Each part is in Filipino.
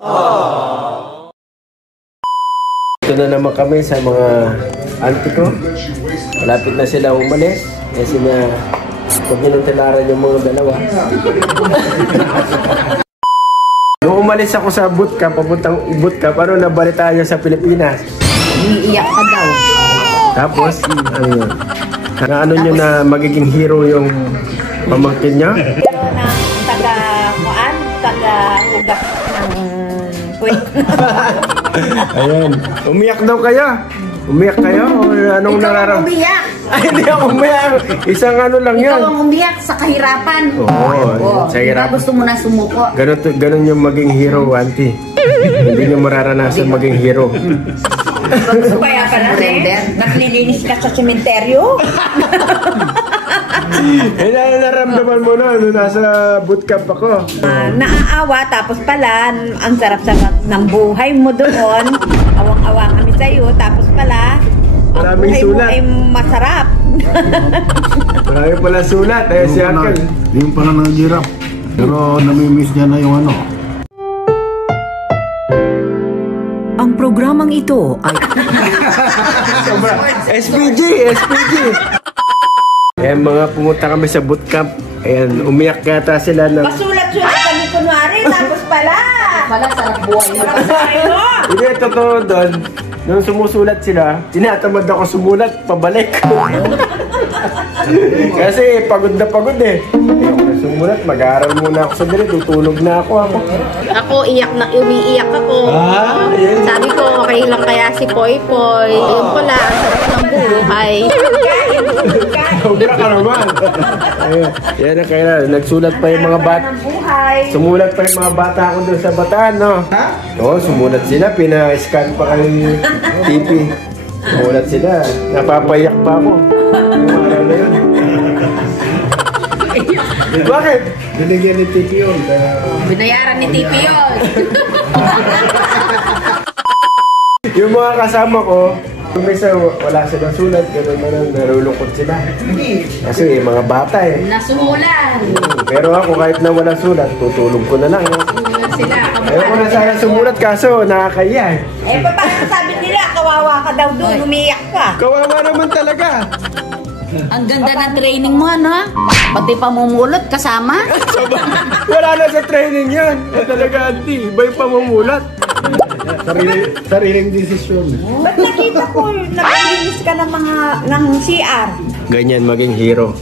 Ito na naman kami sa mga auntie ko. Malapit na sila umalis. Kasi na pag ninutelaran yung mga dalawa. Nung umalis ako sa bootcamp, papuntang bootcamp, ano nabalita nyo sa Pilipinas? Umiiyak ka daw. Tapos, ano nyo na magiging hero yung pamangkin nyo? Pero ng taga-kuan, taga-hugas ng kwit. Ayan. Umiyak daw kayo? Umiyak kayo? O anong nararam? Ikaw ang umiyak. Ay, hindi ako umiyak. Isang ano lang yan. Ikaw ang umiyak sa kahirapan. Oo, sa hirap. Gusto mo na sumuko. Ganun yung maging hero, auntie. Hindi nyo mararanasan maging hero. Kaya pa na naglilinis ka sa sementeryo. Naramdaman mo na, nasa bootcamp ako. Naaawa, tapos pala, ang sarap-sarap ng buhay mo doon. Awang-awa kami sa'yo, tapos pala, ang maraming buhay sulat. mo ay masarap. Marami pala sulat, si Uncle. Yung pala naghihirap. Pero namimiss niya na yung ano. Ang programang ito ay SPG! Ayan, mga pumunta kami sa bootcamp. Ayan, umiyak kata sila ng... Pasulat-sulat kami kunwari, tapos pala. Sarap buhay mo. Hindi, totoo doon. Nung sumusulat sila, tinatamad ako sumulat, pabalik. Kasi pagod na pagod eh. Hindi ako na sumulat, mag-aaral muna ako sa dali, tutulog na ako. Ako, umiiyak ako. Yes. Sabi ko, okay lang kaya si Poy Poy. Yun pala, ang sarap ng buhay. Sobra ka naman. Yan na kaya nagsulat pa yung mga bata. Sumulat pa yung mga bata ako doon sa Bataan, no? Oo, sumulat sila. Pina-scan pa kay TV. Sumulat sila. Napapayak pa ako. Araw na yun. Bakit? Binigyan ni TV yun. Binayaran ni TV yun. Yung mga kasama ko, kung minsan wala silang sulat, gano'n na lang, narulungkot sila. Kasi mga bata eh. Nasumulan. Pero ako kahit na wala sulat, tutulog ko na lang. Sila. Ayaw ko na sana sumulat kaso nakakaya eh. Paano sabi nila, kawawa ka daw doon, umiyak ka. Kawawa naman talaga. Ang ganda ng training mo, ano? Pati pamumulot kasama. Wala na sa training yan. Talaga auntie, iba yung pamumulat. Sariling desisyon. Ba't nakita ko, naglilinis ka ng CR? Ganyan maging hero.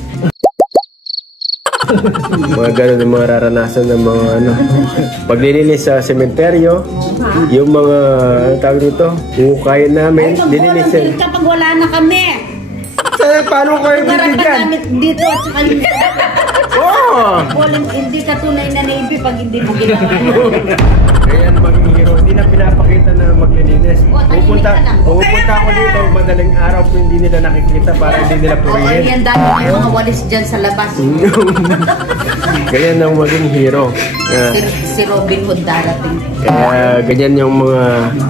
Mga ganun yung mga raranasan ng mga ano. Paglilinis sa sementeryo, yung mga, ano tawag dito, hukayin namin, dilinis yan. Kapag wala na kami. Paano ko yung bibigyan? Dito at saka yung... Oo! Hindi ka tunay na Navy pag hindi mo ginawa. Ganyan maging hero. Hindi na pinapakita na maglilinis. Pupunta ako dito, madaling araw po hindi nila nakikita para hindi nila purihin. Yan dami may mga walis dyan sa labas. Ganyan ang maging hero. Si Robin Hood darating. Kaya ganyan yung mga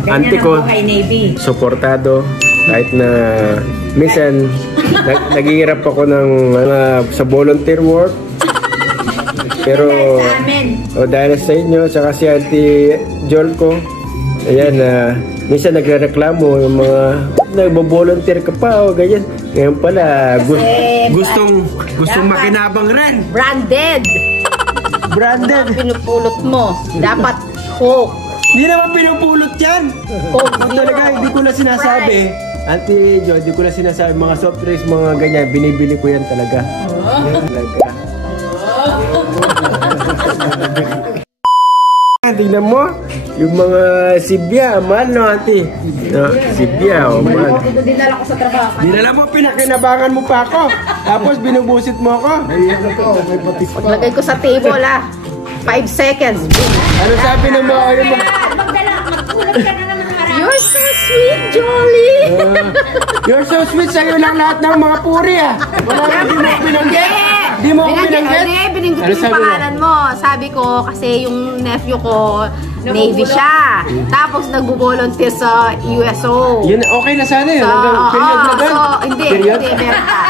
auntie ko. Kay Navy. Suportado. Kahit na minsan naghihirap ako ng sa volunteer work. Pero dahil sa inyo, saka si Auntie Jolko, ayan, minsan nagrereklamo yung mga nagbo-volunteer ka pa o ganyan. Ngayon pala, gustong makinabang rin. Branded. Pinupulot mo. Dapat Coke. Hindi naman pinupulot yan. Coke. Talaga, hindi ko na sinasabi. Auntie Jo, hindi ko na sinasabi. Mga soft drinks, mga ganyan, binibili ko yan talaga. Talaga. Tingnan mo, yung mga sibya, mahal no, auntie? No, sibya, mahal. Dinala ko sa trabaho. Dinala mo, pinakinabangan mo pa ako. Tapos binubusit mo ako. Paglagay ko sa table, 5 seconds. Ano sabi ng mga yung mga... Magkulat ka na ng harap. You're so sweet, Jolly. You're so sweet, sa'yo lang lahat ng mga puri Wala na, di mo pinanggit. Di mo pinanggit. Binanggit ko yung pangalan mo. Sabi ko, kasi yung nephew ko, Navy siya. Tapos nagbo-volunteer sa USO. Yun, okay na sana yun. Period na doon. Hindi, meron ka.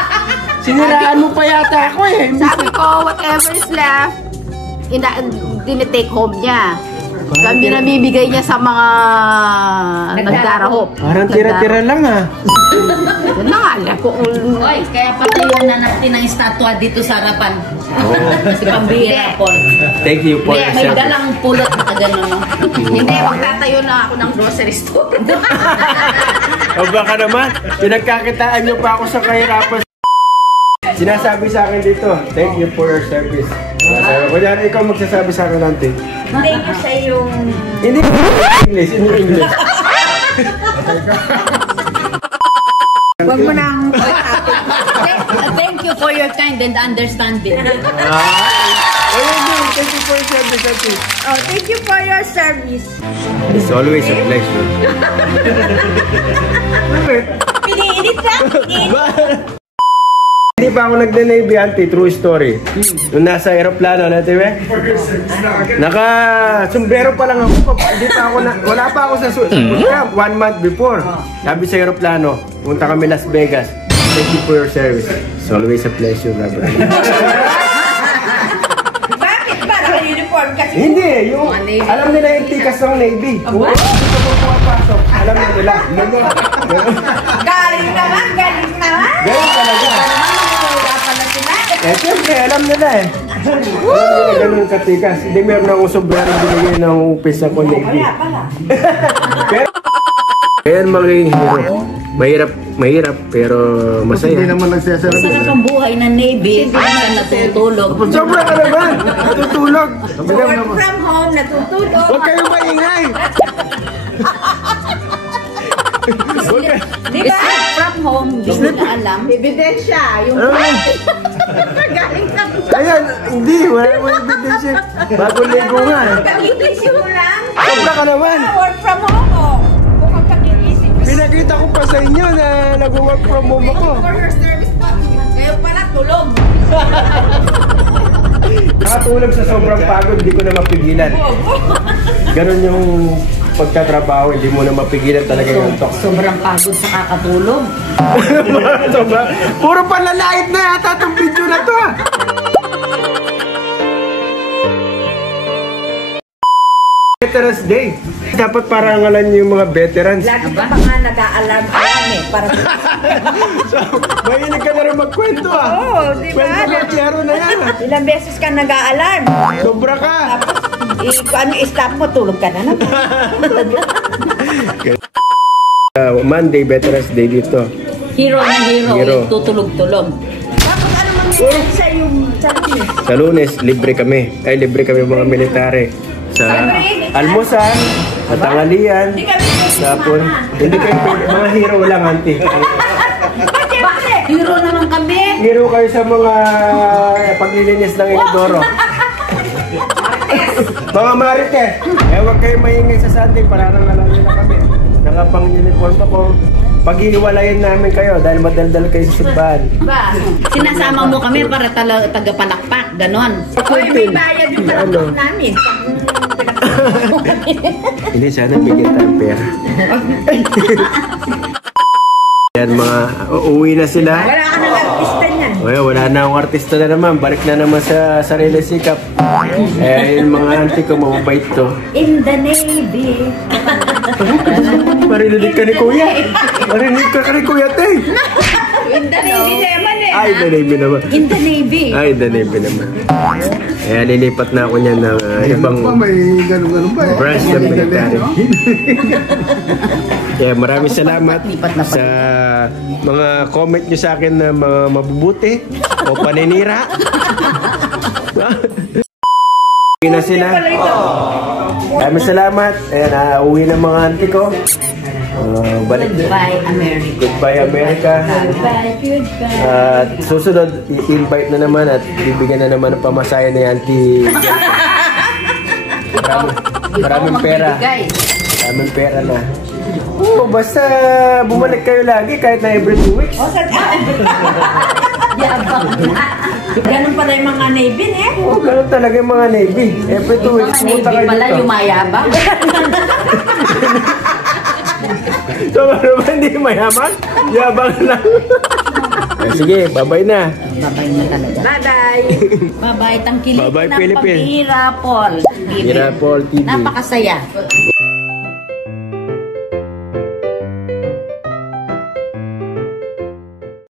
Siniraan mo pa yata ako Sabi ko, whatever is left, dinitake home niya. Kami nabibigay niya sa mga nagdarahop. Parang tira-tira lang ah. Naalala ko. Oy, kaya patayuan na natin ang estatwa dito sa harapan. Si Pambira, Paul. Thank you for May dalang pulot na gano'n, no? Hindi, magtatayo na ako ng grocery store. O baka naman, pinagkakitaan niyo pa ako sa kahirapan. Sinasabi sa akin dito, thank you for your service. Kunyari, ikaw magsasabi sa akin natin. Thank you sa iyong... Hindi English, in English. Huwag mo nang... Thank you for your kind and understanding. Thank you for your service, Ate. Oh, thank you for your service. It's always a pleasure. Piniinit lang. Hindi pa ako nagde-Navy, Auntie. True story. Nung nasa aeroplano na, diba? Naka-sombrero pa lang ako. Hindi pa ako wala pa ako sa suit. 1 month before. Sabi sa aeroplano, punta kami Las Vegas. Thank you for your service. It's always a pleasure, brother. Bakit ba? Naka-uniform kasi. Hindi, yung alam nila yung tikas ng Navy. Kung pumapasok, alam na nila. Galing naman, galing naman. Ganun talaga. Eh, siyempre, alam nila eh. Alam nila ganun katikas. Hindi, meron akong sobrang binigay ng upis ako Navy. Kaya magiging hero. Mahirap, pero masaya. Hindi naman nagsasarap. Sarap ang buhay ng Navy. Minsan natutulog. Sobra ka naman! Natutulog! Work from home, natutulog. Huwag kayong maingay! Di ba? Sleep from home. Hindi mo na alam. Ebidensya. Yung galing ka. Ayan, hindi. Wala naman ebidensya. Bago ligo nga eh. Kagigising mo lang. Sobra ka naman! Work from home, oh. Mukhang kagigising. Pinakita ko pa sa inyo na nag-work from home ako. For your service pa. Ngayon pala, tulog. Nakatulog sa sobrang pagod, hindi ko na mapigilan. Ganon yung pagtatrabaho, hindi mo na mapigilan talaga yung antok. Sobrang pagod sa kakatulog. Puro panlalait na yata itong video na to ah. Veterans Day. Dapat parangalan yung mga veterans. Lagi pa nga nag-a-alarm eh. Para So, mahilig ka na rin magkwento ah. Oo, di ba? Kwento ka, klaro na yan ah. ilang beses ka nag-a-alarm. Sobra ka. Tapos, kung ano i-stop mo, tulog ka na naman. Monday, Veterans Day dito. Hero na hero. Hero. Tutulog-tulog. Tapos ano mangyayari sa yung sarili? Sa Lunes, libre kami. Ay, libre kami mga military. Sa almusan, sa tanghalian, tapon. Hindi kayo pwede. Mga hero lang, Auntie. Bakit? Hero naman kami. Hero kayo sa mga paglilinis ng inodoro. Mga Marites, huwag kayo maingay sa Sunday para nangalan nila kami. Nakapang-uniform ako. Pag-iwalayin namin kayo dahil madaldal kayo sa simbahan. Ba, sinasama mo kami para tagapalakpak, ganon. Oy, may bayad yung palakpak namin. Hindi, sana bigyan tayong pera. Yan mga, uuwi na sila. Wala ka nang artista niyan. Wala na akong artista na naman. Balik na naman sa sarili sikap. Eh, yung mga auntie ko, mababait to. In the Navy. Marinig ka ni Kuya. Marinig ka ni Kuya, te. In the Navy naman eh. Ay, the Navy naman. In the Navy. Ay, the Navy naman. Kaya lilipat na ako niyan ng ibang May ganun-ganun pa eh. branch ng military. Kaya maraming salamat sa mga comment nyo sa akin na mga mabubuti o paninira. Uwi na sila. Maraming salamat. Ayan, uwi na mga auntie ko. Balik din. Goodbye, America. Goodbye, America. At susunod, i-invite na naman at bibigyan na naman ng pamasaya ni Auntie. Maraming pera. Maraming pera na. Oo, basta bumalik kayo lagi kahit na every 2 weeks. Ganun pala yung mga Navy eh. Oo, ganun talaga yung mga Navy. Every 2 weeks, Mga Navy pumunta kayo pala, dito. yumayabang. So, ano ba, hindi mayaman? Yabang lang. Sige, bye-bye na. Babay na talaga. Bye-bye! Bye-bye. Tangkilik Bye-bye, ng Philippines. Pambihira Paul. Hira Paul TV. Napakasaya.